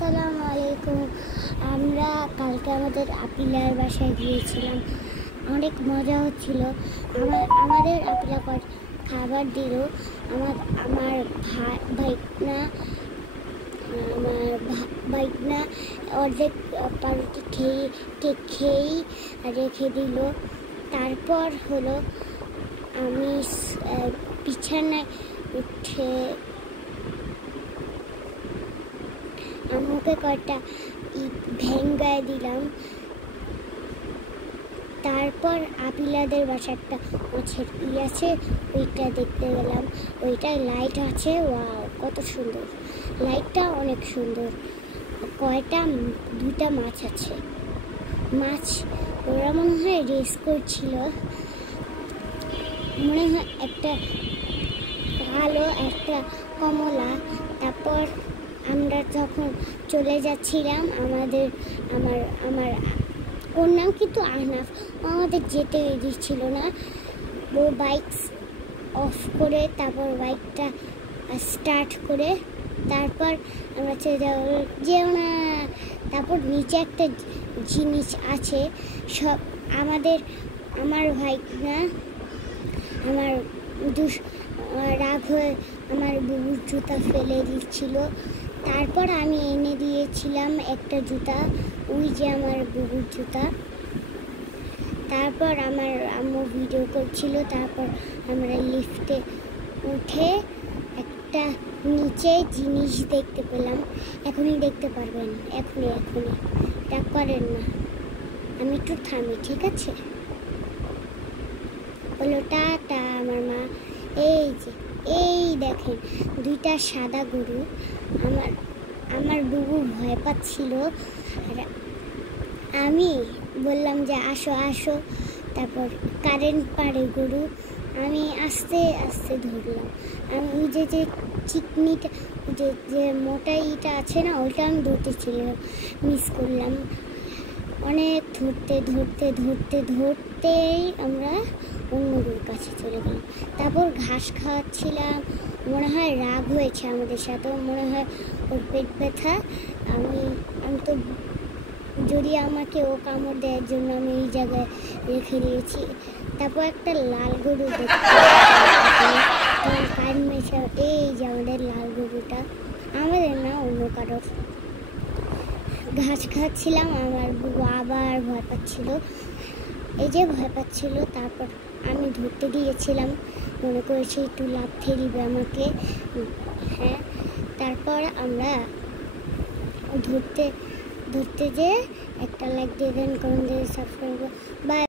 আসসালামু আলাইকুম। আমরা কালকে আমাদের আপিলার বাসায় গিয়েছিলাম, অনেক মজা হচ্ছিল। আমাদের আপিলা খাবার দিল। আমার আমার ভাইকনা আমার অর্ধেক পাউরুটি খেয়েই রেখে দিল। তারপর হলো আমি বিছানায় উঠে আম্মুকে কয়েকটা ইট ভেঙ্গায় দিলাম। তারপর আপিলাদের বাসা একটা মাছের আছে, ওইটা দেখতে গেলাম। ওইটায় লাইট আছে, ওয়াও কত সুন্দর! লাইটটা অনেক সুন্দর। দুইটা মাছ আছে। ওরা মনে হয় রেস করছিল, মনে হয় একটা কালো একটা কমলা। তারপর আমরা যখন চলে যাচ্ছিলাম, আমার ওর নাম কিন্তু আহনাফ, আমাদের যেতে দিচ্ছিল না। ও বাইক অফ করে তারপর বাইকটা স্টার্ট করে তারপর আমরা যেও না। তারপর নিচে একটা জিনিস আছে, সব আমার ভাইকনা আমার রাগ হয়ে আমার বুবুর জুতা ফেলে দিচ্ছিল। তারপর আমি এনে দিয়েছিলাম একটা জুতা, ওই যে আমার বুবুর জুতা। তারপর আমার আম্মু ভিডিও করছিল। তারপর আমরা লিফটে উঠে একটা নিচে জিনিস দেখতে পেলাম। এখনই দেখতে পারবেন, এখনই রাগ করেন না, আমি একটু থামি, ঠিক আছে? বলো টাটা আমার মা। এই দেখেন দুইটা সাদা গরু। আমার বুবু ভয় পাচ্ছিল, আমি বললাম যে আসো আসো। তারপর কারেন্ট পাড়ে গরু, আমি আস্তে আস্তে ধরলাম। আমি ওই যে চিকনিটা যে মোটা ইটা আছে না, ওইটা আমি ধরতেছিলাম, মিস করলাম। অনেক ধরতেই আমরা অন্য গরুর কাছে চলে গেলাম। তারপর ঘাস খাওয়াচ্ছিলাম, মনে হয় রাগ হয়েছে আমাদের সাথে, মনে হয় ওর পেট ব্যথা। আমি তো যদি আমাকে ও কামড় দেওয়ার জন্য আমি এই জায়গায় রেখে দিয়েছি। তারপর একটা লাল গরু এই যে আমাদের লাল গরুটা, আমাদের না অন্য কারোর। ঘাস খাচ্ছিলাম, আমার বুবু আবার ভয় পাচ্ছিল, ভয় পাচ্ছিল। তারপর আমি ধরতে দিয়েছিলাম, মনে করেছি একটু লাফিয়ে দিবে আমাকে। হ্যাঁ, তারপর আমরা ধরতে যে একটা লাইক দিয়ে দেন, সাবস্ক্রাইব। বাই।